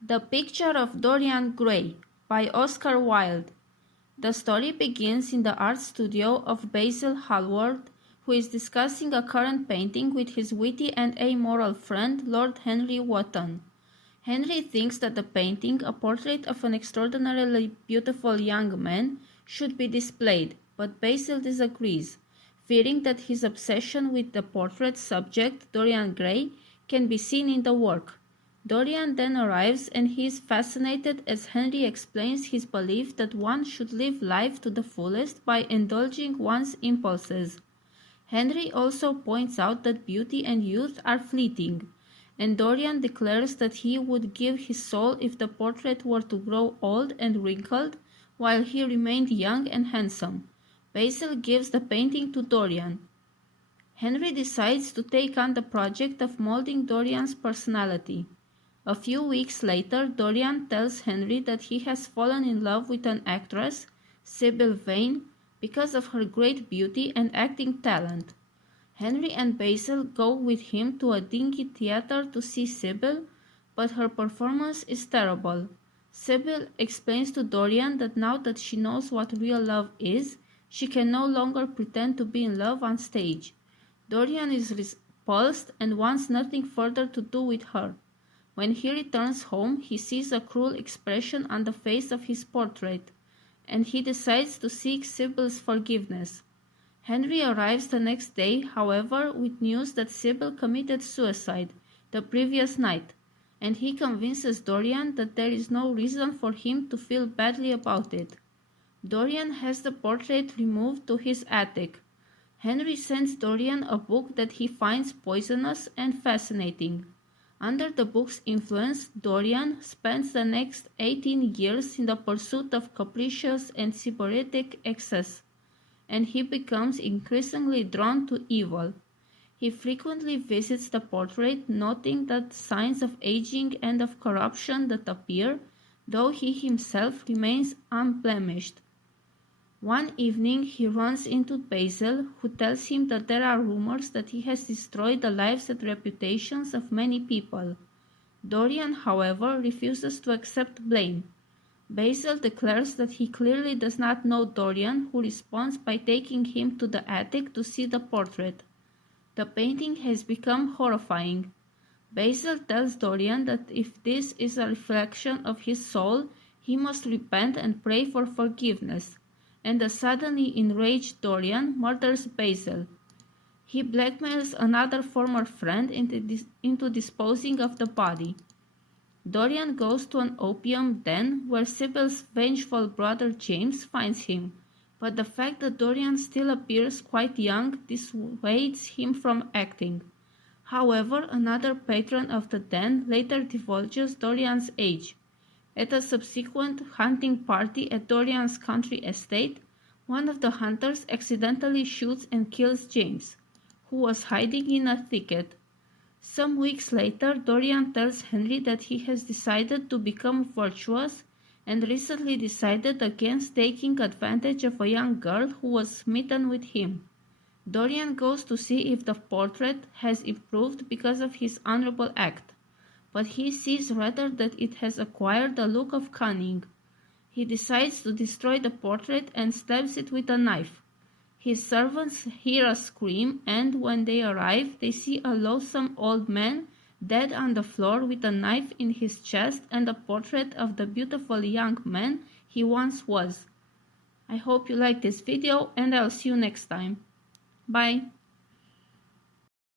The Picture of Dorian Gray by Oscar Wilde. The story begins in the art studio of Basil Hallward, who is discussing a current painting with his witty and amoral friend Lord Henry Wotton. Henry thinks that the painting, a portrait of an extraordinarily beautiful young man, should be displayed, but Basil disagrees, fearing that his obsession with the portrait subject, Dorian Gray, can be seen in the work. Dorian then arrives and he is fascinated as Henry explains his belief that one should live life to the fullest by indulging one's impulses. Henry also points out that beauty and youth are fleeting, and Dorian declares that he would give his soul if the portrait were to grow old and wrinkled while he remained young and handsome. Basil gives the painting to Dorian. Henry decides to take on the project of molding Dorian's personality. A few weeks later, Dorian tells Henry that he has fallen in love with an actress, Sybil Vane, because of her great beauty and acting talent. Henry and Basil go with him to a dingy theater to see Sybil, but her performance is terrible. Sybil explains to Dorian that now that she knows what real love is, she can no longer pretend to be in love on stage. Dorian is repulsed and wants nothing further to do with her. When he returns home, he sees a cruel expression on the face of his portrait, and he decides to seek Sybil's forgiveness. Henry arrives the next day, however, with news that Sybil committed suicide the previous night, and he convinces Dorian that there is no reason for him to feel badly about it. Dorian has the portrait removed to his attic. Henry sends Dorian a book that he finds poisonous and fascinating. Under the book's influence, Dorian spends the next 18 years in the pursuit of capricious and sybaritic excess, and he becomes increasingly drawn to evil. He frequently visits the portrait, noting the signs of aging and of corruption that appear, though he himself remains unblemished. One evening he runs into Basil, who tells him that there are rumors that he has destroyed the lives and reputations of many people. Dorian, however, refuses to accept blame. Basil declares that he clearly does not know Dorian, who responds by taking him to the attic to see the portrait. The painting has become horrifying. Basil tells Dorian that if this is a reflection of his soul, he must repent and pray for forgiveness, and the suddenly enraged Dorian murders Basil. He blackmails another former friend into disposing of the body. Dorian goes to an opium den where Sybil's vengeful brother James finds him, but the fact that Dorian still appears quite young dissuades him from acting. However, another patron of the den later divulges Dorian's age. At a subsequent hunting party at Dorian's country estate, one of the hunters accidentally shoots and kills James, who was hiding in a thicket. Some weeks later, Dorian tells Henry that he has decided to become virtuous and recently decided against taking advantage of a young girl who was smitten with him. Dorian goes to see if the portrait has improved because of his honorable act, but he sees rather that it has acquired a look of cunning. He decides to destroy the portrait and stabs it with a knife. His servants hear a scream, and when they arrive, they see a loathsome old man dead on the floor with a knife in his chest and a portrait of the beautiful young man he once was. I hope you liked this video, and I'll see you next time. Bye.